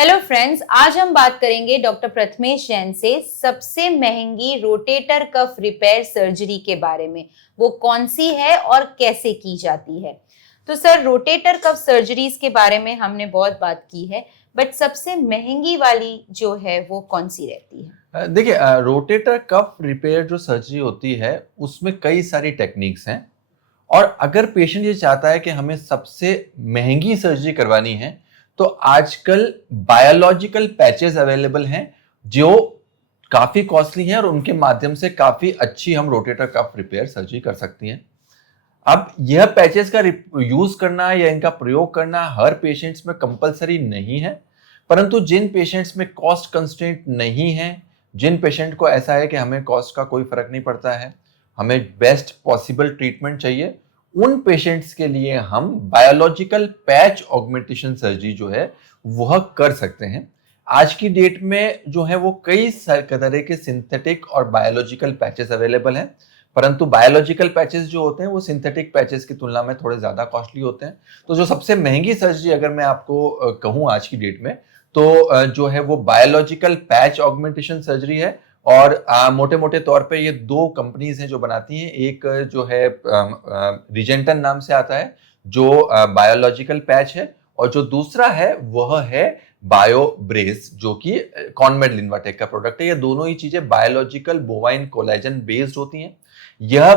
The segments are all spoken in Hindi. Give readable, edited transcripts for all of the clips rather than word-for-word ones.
हेलो फ्रेंड्स, आज हम बात करेंगे डॉक्टर प्रथमेश जैन से सबसे महंगी रोटेटर कफ रिपेयर सर्जरी के बारे में। वो कौन सी है और कैसे की जाती है। तो सर, रोटेटर कफ सर्जरीज के बारे में हमने बहुत बात की है, बट सबसे महंगी वाली जो है वो कौन सी रहती है? देखिए, रोटेटर कफ रिपेयर जो सर्जरी होती है उसमें कई सारी टेक्निक्स हैं। और अगर पेशेंट ये चाहता है कि हमें सबसे महंगी सर्जरी करवानी है तो आजकल बायोलॉजिकल पैचेस अवेलेबल हैं जो काफी कॉस्टली हैं और उनके माध्यम से काफी अच्छी हम रोटेटर कफ रिपेयर सर्जरी कर सकती हैं। अब यह पैचेस का यूज करना या इनका प्रयोग करना हर पेशेंट्स में कंपलसरी नहीं है, परंतु जिन पेशेंट्स में कॉस्ट कंस्ट्रेंट नहीं है, जिन पेशेंट को ऐसा है कि हमें कॉस्ट का कोई फर्क नहीं पड़ता है, हमें बेस्ट पॉसिबल ट्रीटमेंट चाहिए, उन पेशेंट्स के लिए हम बायोलॉजिकल पैच ऑगमेंटेशन सर्जरी जो है वह कर सकते हैं। आज की डेट में जो है वो कई तरह के सिंथेटिक और बायोलॉजिकल पैचेस अवेलेबल हैं, परंतु बायोलॉजिकल पैचेस जो होते हैं वो सिंथेटिक पैचेस की तुलना में थोड़े ज्यादा कॉस्टली होते हैं। तो जो सबसे महंगी सर्जरी अगर मैं आपको कहूँ आज की डेट में, तो जो है वो बायोलॉजिकल पैच ऑगमेंटेशन सर्जरी है। और मोटे मोटे तौर पे ये दो कंपनीज हैं जो बनाती हैं। एक जो है रिजेंटन नाम से आता है जो बायोलॉजिकल पैच है, और जो दूसरा है वह है बायोब्रेस जो कि कॉनमेड लिन्वाटेक का प्रोडक्ट है। ये दोनों ही चीजें बायोलॉजिकल बोवाइन कोलेजन बेस्ड होती हैं। यह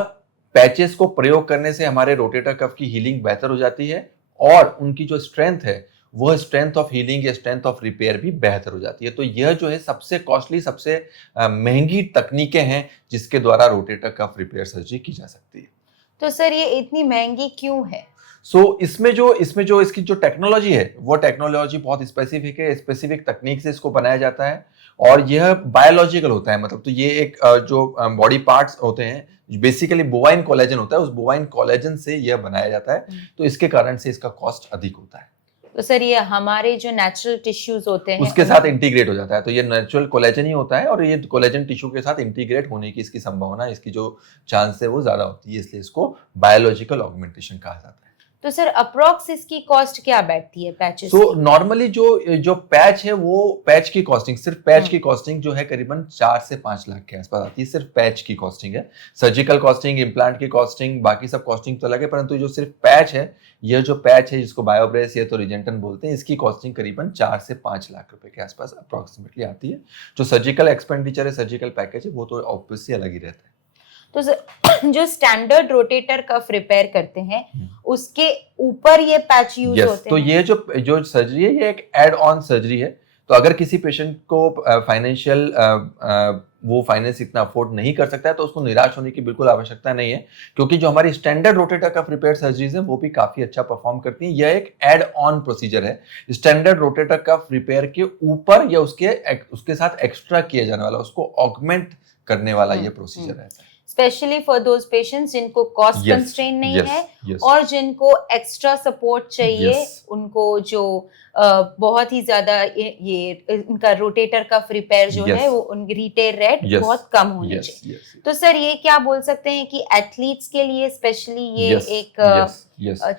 पैचेस को प्रयोग करने से हमारे रोटेटर कफ की हीलिंग बेहतर हो जाती है और उनकी जो स्ट्रेंथ है वह स्ट्रेंथ ऑफ हीलिंग या स्ट्रेंथ ऑफ रिपेयर भी बेहतर हो जाती है। तो यह जो है सबसे कॉस्टली, सबसे महंगी तकनीकें हैं जिसके द्वारा रोटेटर कफ रिपेयर सर्जरी की जा सकती है। तो सर, ये इतनी महंगी क्यों है? इसमें जो इसकी जो टेक्नोलॉजी है वो टेक्नोलॉजी बहुत स्पेसिफिक है, स्पेसिफिक तकनीक से इसको बनाया जाता है और यह बायोलॉजिकल होता है। मतलब तो ये एक जो बॉडी पार्ट्स होते हैं बेसिकली बोवाइन कोलेजन होता है, उस बोवाइन कोलेजन से यह बनाया जाता है, तो इसके कारण से इसका कॉस्ट अधिक होता है। तो सर, ये हमारे जो नेचुरल टिश्यूज होते हैं उसके साथ इंटीग्रेट हो जाता है, तो ये नेचुरल कोलेजन ही होता है और ये कोलेजन टिश्यू के साथ इंटीग्रेट होने की इसकी संभावना, इसकी जो चांस है वो ज्यादा होती है, इसलिए इसको बायोलॉजिकल ऑगमेंटेशन कहा जाता है। तो सर, अप्रोक्स इसकी कॉस्ट क्या बैठती है पैचेस की? तो नॉर्मली जो पैच है वो पैच की कॉस्टिंग, सिर्फ पैच की कॉस्टिंग जो है करीबन 4 से 5 लाख के आसपास आती है। सिर्फ पैच की कॉस्टिंग है, सर्जिकल कॉस्टिंग, इम्प्लांट की कॉस्टिंग, बाकी सब कॉस्टिंग तो अलग है, परंतु जो सिर्फ पैच है, यह जो पैच है जिसको बायोब्रेस या तो रिजेंटन बोलते हैं, इसकी कॉस्टिंग करीबन 4 से 5 लाख रुपए के आसपास अप्रोक्सीमेटली आती है। जो सर्जिकल एक्सपेंडिचर है, सर्जिकल पैकेज है, वो तो ऑब्वियसली अलग ही रहता है। तो जो स्टैंडर्ड रोटेटर कफ रिपेयर करते हैं उसके ऊपर ये पैच यूज होते तो हैं? ये जो सर्जरी है ये एक एड ऑन सर्जरी है। तो अगर किसी पेशेंट को फाइनेंशियल वो फाइनेंस इतना अफोर्ड नहीं कर सकता है तो उसको निराश होने की बिल्कुल आवश्यकता नहीं है, क्योंकि जो हमारी standard rotator cuff repair surgeries है वो भी काफी अच्छा परफॉर्म करती हैं। यह एक एड ऑन प्रोसीजर है। स्टैंडर्ड रोटेटर कफ रिपेयर के ऊपर या उसके साथ एक्स्ट्रा किया जाने वाला, उसको ऑगमेंट करने वाला ये प्रोसीजर है। स्पेशली फॉर दोज पेशेंट्स जिनको कॉस्ट कंस्ट्रेंट नहीं है और जिनको एक्स्ट्रा सपोर्ट चाहिए, उनको जो बहुत ही ज्यादा ये इनका रोटेटर कफ रिपेयर जो है वो उनकी रिटेल रेट बहुत कम होनी चाहिए। तो सर, ये क्या बोल सकते हैं कि एथलीट्स के लिए स्पेशली ये एक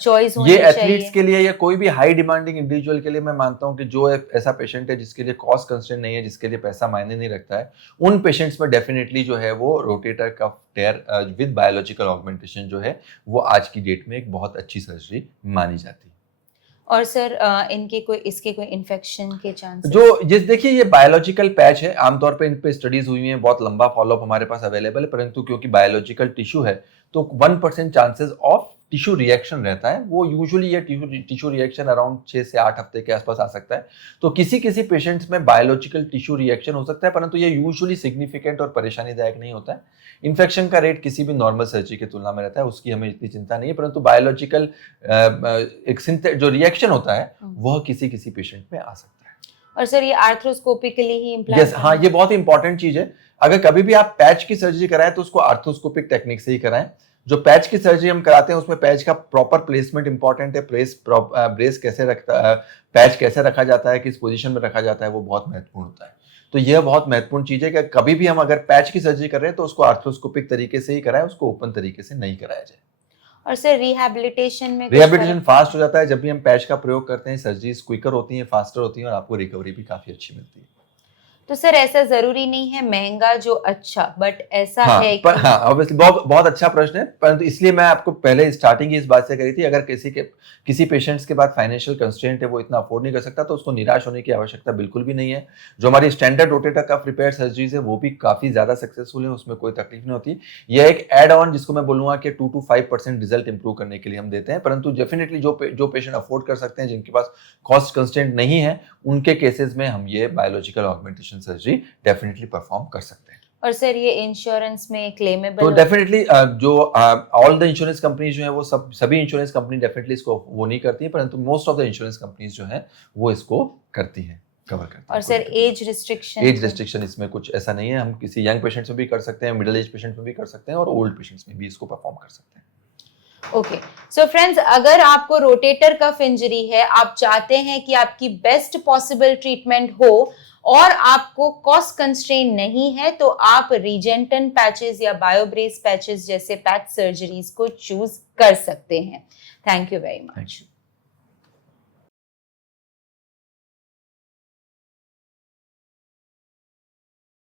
चॉइस होनी चाहिए? ये एथलीट्स के लिए या कोई भी हाई डिमांडिंग इंडिविजुअल के लिए मैं मानता हूं कि जो ऐसा पेशेंट है जिसके लिए कॉस्ट कंस्ट्रेंट नहीं है, जिसके लिए पैसा मायने नहीं रखता है, उन पेशेंट्स में डेफिनेटली जो है वो rotator cuff tear with biological augmentation जो है वो आज की डेट में एक बहुत अच्छी सर्जरी मानी जाती है। और सर, इसके कोई इन्फेक्शन के चांसेस? देखिए, ये बायोलॉजिकल पैच है, आमतौर पे इन पे स्टडीज हुई हैं, बहुत लंबा फॉलोअप हमारे पास अवेलेबल है, परंतु क्योंकि बायोलॉजिकल टिश्यू है तो 1% चांसेस ऑफ टिश्यू रिएक्शन रहता है। वो यूजुअली ये टिश्यू रिएक्शन अराउंड 6 से 8 हफ्ते के आसपास आ सकता है। तो किसी पेशेंट्स में बायोलॉजिकल टिश्यू रिएक्शन हो सकता है, परंतु ये यूजुअली सिग्निफिकेंट और परेशानीदायक नहीं होता है। इन्फेक्शन का रेट किसी भी नॉर्मल सर्जरी की तुलना में रहता है, उसकी हमें इतनी चिंता नहीं है, परंतु बायोलॉजिकल जो रिएक्शन होता है वह किसी पेशेंट में आ सकता है। और सर, ये आर्थ्रोस्कोपिकली ही इम्प्लांट? हाँ, ये बहुत इंपॉर्टेंट चीज है। अगर कभी भी आप पैच की सर्जरी कराएं तो उसको आर्थ्रोस्कोपिक टेक्निक से ही कराएं। जो पैच की सर्जरी हम कराते हैं उसमें पैच का प्रॉपर प्लेसमेंट इंपॉर्टेंट है। ब्रेस कैसे रखता है, पैच कैसे रखा जाता है, किस पोजीशन में रखा जाता है, वो बहुत महत्वपूर्ण होता है। तो यह बहुत महत्वपूर्ण चीज है कि कभी भी हम अगर पैच की सर्जरी कर रहे हैं तो उसको आर्थ्रोस्कोपिक तरीके से ही कराएं, उसको ओपन तरीके से नहीं कराया जाए। और सर रिहैबिलिटेशन में रिहैबिलिटेशन फास्ट हो जाता है। जब भी हम पैच का प्रयोग करते हैं, सर्जरीज क्विकर होती हैं, फास्टर होती हैं और आपको रिकवरी भी काफी अच्छी मिलती है। तो सर ऐसा जरूरी नहीं है महंगा जो अच्छा, बट ऐसा हाँ, है पर कि हाँ ऑब्वियसली बहुत अच्छा प्रश्न है, परंतु इसलिए मैं आपको पहले स्टार्टिंग ही इस बात से करी थी, अगर किसी पेशेंट्स के बाद फाइनेंशियल कंस्ट्रेंट है, वो इतना अफोर्ड नहीं कर सकता, तो उसको निराश होने की आवश्यकता बिल्कुल भी नहीं है। जो हमारी standard rotator cuff repair surgeries है वो भी काफी ज्यादा सक्सेसफुल है, उसमें कोई तकलीफ नहीं होती। यह एक एड ऑन जिसको मैं बोलूंगा कि 2 to 5% रिजल्ट इंप्रूव करने के लिए हम देते हैं, परंतु डेफिनेटली जो पेशेंट अफोर्ड कर सकते हैं, जिनके पास कॉस्ट कंस्ट्रेंट नहीं है, उनके केसेस में हम ये biological augmentation surgery definitely perform कर सकते हैं। और सर ये इंश्योरेंस में क्लेमेबल तो डेफिनेटली जो ऑल द इंश्योरेंस कंपनीज जो है वो सभी इंश्योरेंस कंपनी डेफिनेटली इसको वो नहीं करती है, परंतु most of the insurance companies जो है वो इसको करती हैं, कवर करती हैं। और सर एज रिस्ट्रिक्शन इसमें कुछ ऐसा नहीं है, हम किसी यंग पेशेंट्स में भी कर सकते हैं, मिडिल एज पेशेंट्स में भी कर सकते हैं और ओल्ड पेशेंट्स में भी इसको परफॉर्म कर सकते हैं। ओके सो फ्रेंड्स, अगर आपको रोटेटर कफ इंजरी है, आप चाहते हैं कि आपकी बेस्ट पॉसिबल ट्रीटमेंट हो और आपको कॉस्ट कंस्ट्रेन नहीं है, तो आप रीजेंटन पैचेस या बायोब्रेस पैचेस जैसे पैच सर्जरीज को चूज कर सकते हैं। Thank you very much.